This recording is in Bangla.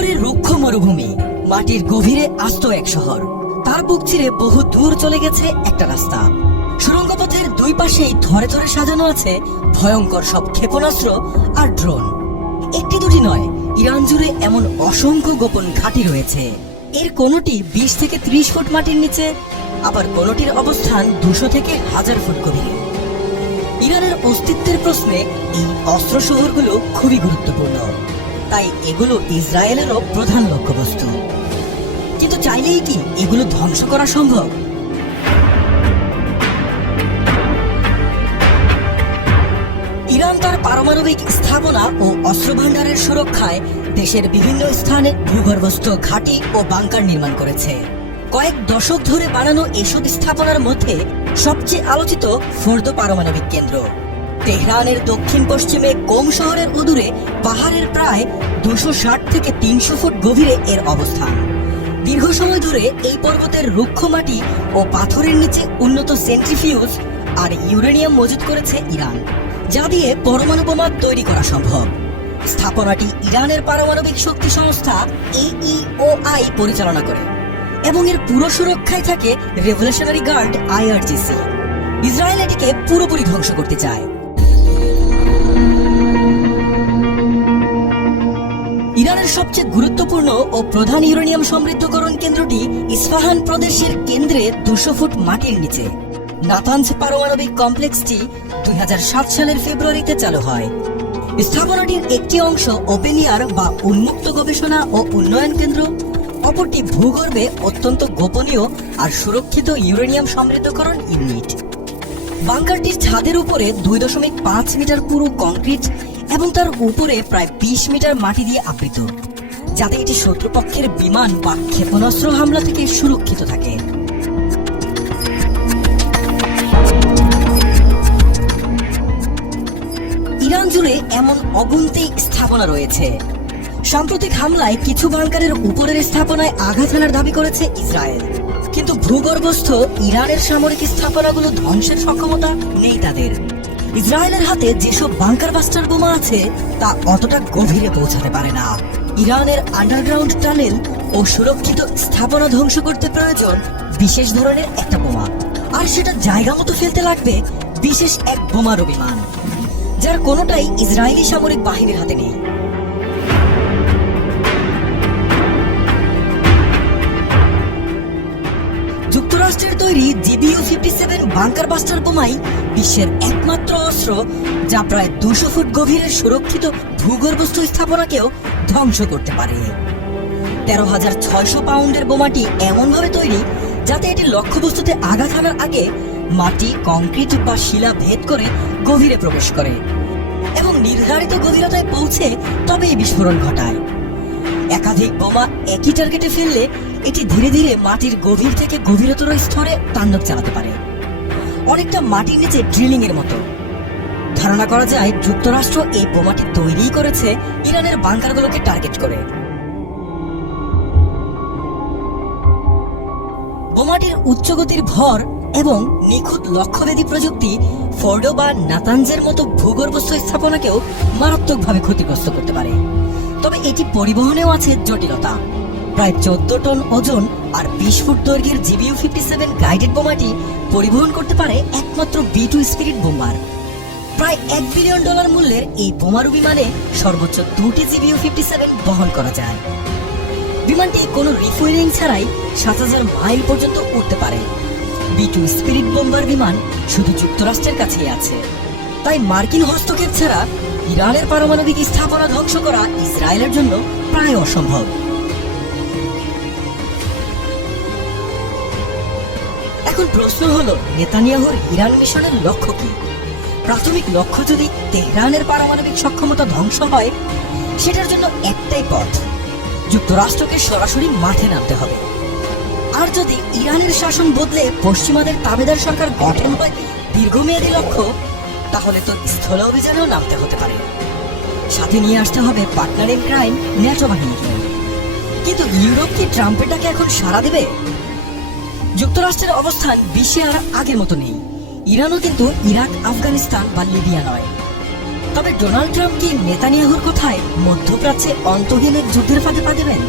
শহরের রুক্ষ মরুভূমি, মাটির গভীরে আস্ত এক শহর। তার বুক চিরে বহু দূর চলে গেছে একটা রাস্তা। সুড়ঙ্গ পথের দুই পাশেই ধরে ধরে সাজানো আছে ভয়ঙ্কর সব ক্ষেপণাস্ত্র আর ড্রোন। একটি দুটি নয়, ইরান জুড়ে এমন অসংখ্য গোপন ঘাঁটি রয়েছে। এর কোনটি 20 থেকে 30 ফুট মাটির নিচে, আবার কোনটির অবস্থান 200 থেকে 1000 ফুট গভীরে। ইরানের অস্তিত্বের প্রশ্নে এই অস্ত্র শহরগুলো খুবই গুরুত্বপূর্ণ, তাই এগুলো ইসরায়েলেরও প্রধান লক্ষ্যবস্তু। কিন্তু চাইলেই কি এগুলো ধ্বংস করা সম্ভব? ইরান তার পারমাণবিক স্থাপনা ও অস্ত্র ভাণ্ডারের সুরক্ষায় দেশের বিভিন্ন স্থানে ভূগর্ভস্থ ঘাঁটি ও বাংকার নির্মাণ করেছে। কয়েক দশক ধরে বানানো এসব স্থাপনার মধ্যে সবচেয়ে আলোচিত ফোর্দো পারমাণবিক কেন্দ্র। তেহরানের দক্ষিণ পশ্চিমে কোম শহরের অদূরে পাহাড়ের প্রায় 260 থেকে 300 ফুট গভীরে এর অবস্থান। দীর্ঘ সময় ধরে এই পর্বতের রুক্ষ মাটি ও পাথরের নিচে উন্নত সেন্ট্রিফিউজ আর ইউরেনিয়াম মজুত করেছে ইরান, যা দিয়ে পরমাণু বোমা তৈরি করা সম্ভব। স্থাপনাটি ইরানের পারমাণবিক শক্তি সংস্থা AEOI পরিচালনা করে এবং এর পুরো সুরক্ষায় থাকে রেভলিউশনারি গার্ড IRGC। ইসরায়েল এটিকে পুরোপুরি ধ্বংস করতে চায়। ইরানের সবচেয়ে গুরুত্বপূর্ণ ও প্রধান ইউরেনিয়াম সমৃদ্ধকরণ কেন্দ্রটি ইস্পাহান প্রদেশের কেন্দ্রে 200 ফুট মাটির নিচে। নাতানজ পারমাণবিক কমপ্লেক্সটি 2007 সালের ফেব্রুয়ারিতে চালু হয়। স্থাপনাটির একটি অংশ ওপেন এয়ার বা উন্মুক্ত গবেষণা ও উন্নয়ন কেন্দ্র, অপরটি ভূগর্ভে অত্যন্ত গোপনীয় আর সুরক্ষিত ইউরেনিয়াম সমৃদ্ধকরণ ইউনিট। বাংকারটির ছাদের উপরে 2.5 মিটার পুরু কংক্রিট এবং তার উপরে প্রায় 20 মিটার মাটি দিয়ে আবৃত, যাতে এটি শত্রুপক্ষের বিমান বা ক্ষেপণাস্ত্র হামলা থেকে সুরক্ষিত থাকে। ইরান জুড়ে এমন অগুন্তি স্থাপনা রয়েছে। সাম্প্রতিক হামলায় কিছু বাংকারের উপরের স্থাপনায় আঘাত হানার দাবি করেছে ইসরায়েল, কিন্তু ভূগর্ভস্থ ইরানের সামরিক স্থাপনাগুলো ধ্বংসের সক্ষমতা নেই তাদের। ইসরায়েলের হাতে যেসব বাংকার বাস্টার বোমা আছে তা অতটা গভীরে পৌঁছাতে পারে না। ইরানের আন্ডারগ্রাউন্ড টানেল ও সুরক্ষিত স্থাপনা ধ্বংস করতে প্রয়োজন বিশেষ ধরনের একটা বোমা, আর সেটা জায়গা মতো ফেলতে লাগবে বিশেষ এক বোমারু বিমান, যার কোনোটাই ইসরায়েলি সামরিক বাহিনীর হাতে নেই। যুক্তরাষ্ট্রের তৈরি GBU-57 বাংকার বাস্টার বোমাই বিশ্বের একমাত্র অস্ত্র, যা প্রায় 200 ফুট গভীরের সুরক্ষিত ভূগর্ভস্থ স্থাপনাকেও ধ্বংস করতে পারে। 13,600 পাউন্ডের বোমাটি এমনভাবে তৈরি যাতে এটি লক্ষ্যবস্তুতে আঘাত হানার আগে মাটি, কংক্রিট বা শিলা ভেদ করে গভীরে প্রবেশ করে এবং নির্ধারিত গভীরতায় পৌঁছে তবেই বিস্ফোরণ ঘটায়। একাধিক বোমা একই টার্গেটে ফেললে এটি ধীরে ধীরে মাটির গভীর থেকে গভীরতর স্তরে তাণ্ডব চালাতে পারে, অনেকটা মাটির নিচে ড্রিলিং এর মতো। ধারণা করা যায় যুক্তরাষ্ট্র এই বোমাটি তৈরি করেছে ইরানের বাংকারগুলোকে টার্গেট করে। বোমাটির উচ্চগতির ভর এবং নিখুঁত লক্ষ্যভেদী প্রযুক্তি ফোর্ডো বা নাতানজের মতো ভূগর্ভস্থ স্থাপনাকেও মারাত্মকভাবে ক্ষতিগ্রস্ত করতে পারে। তবে এটি পরিবহনেও আছে জটিলতা। প্রায় 14 টন ওজন আর 20 ফুট দৈর্ঘ্যের GBU-57 গাইডেড বোমাটি পরিবহন করতে পারে একমাত্র B2 স্পিরিট বোমার। প্রায় $1 বিলিয়ন মূল্যের এই বোমারু বিমানে সর্বোচ্চ 2টি GBU-57 বহন করা যায়। বিমানটি কোনো রিফুয়েলিং ছাড়াই 7000 মাইল পর্যন্ত উঠতে পারে। B2 স্পিরিট বোম্বার বিমান শুধু যুক্তরাষ্ট্রের কাছেই আছে, তাই মার্কিন হস্তক্ষেপ ছাড়া ইরানের পারমাণবিক স্থাপনা ধ্বংস করা ইসরায়েলের জন্য প্রায় অসম্ভব। এখন প্রশ্ন হলো, নেতানিয়াহুর ইরান মিশনের লক্ষ্য কি? প্রাথমিক লক্ষ্য যদি তেহরানের পারমাণবিক সক্ষমতা ধ্বংস হয়, সেটার জন্য একটাই পথ, যুক্তরাষ্ট্রকে সরাসরি মাঠে নামতে হবে। আর যদি ইরানের শাসন বদলে পশ্চিমাদের তাবেদার সরকার গঠন হয় দীর্ঘমেয়াদী লক্ষ্য, তাহলে তো স্থল অভিযানেও নামতে হতে পারে। সাথে নিয়ে আসতে হবে পার্টনার ইন ক্রাইম ন্যাটো বাহিনীকে। কিন্তু ইউরোপ কি ট্রাম্পের ডাকে এখন সাড়া দেবে? যুক্তরাষ্ট্রের অবস্থান বিশ্বে আর আগের মতো নেই। ইরানও কিন্তু ইরাক, আফগানিস্তান বা লিবিয়া নয়। তবে ডোনাল্ড ট্রাম্প কি নেতানিয়াহুর কথায় মধ্যপ্রাচ্যে অন্তহীন এক যুদ্ধের ফাঁদে পা দেবেন?